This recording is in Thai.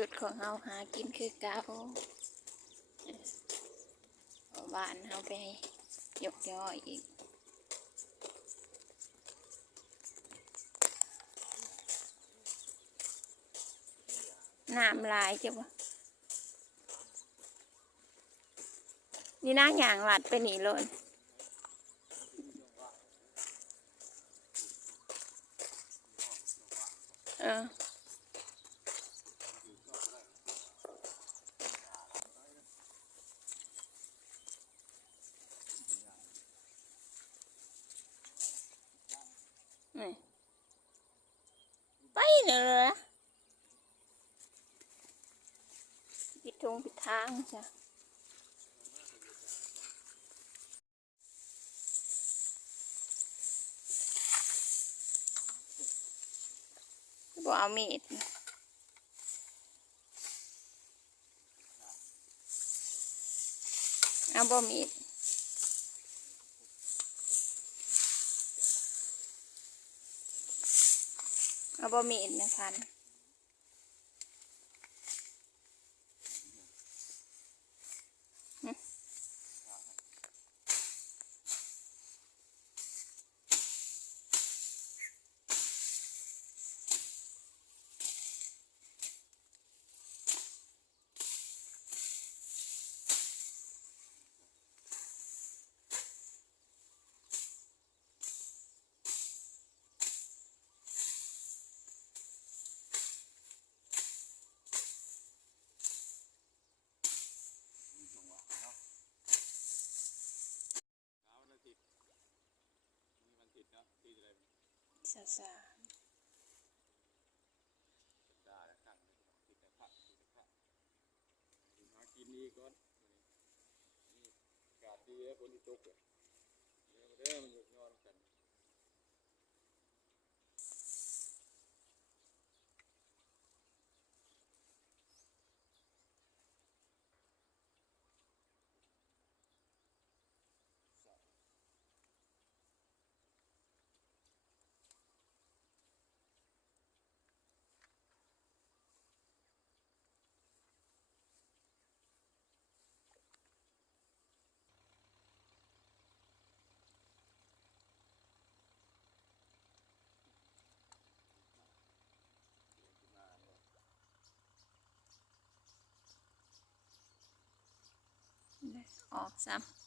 ยุทธ์ของเฮาหากินคือเก่าบ้านเฮาไปยกย่ออีกน้ำลายจ้ะวะนี่นะอย่างหลัดไปหนีเลยไปเลยปิดทงปิดทางจ้ะบ่เอามีดเอาบ่มีดเอาบ่มีดนะพันซาซากินนี่ก่อนนี่กาดดีแล้วฝนที่ตกเลยเด้อมันหยุดนอนกันออกซ้ำ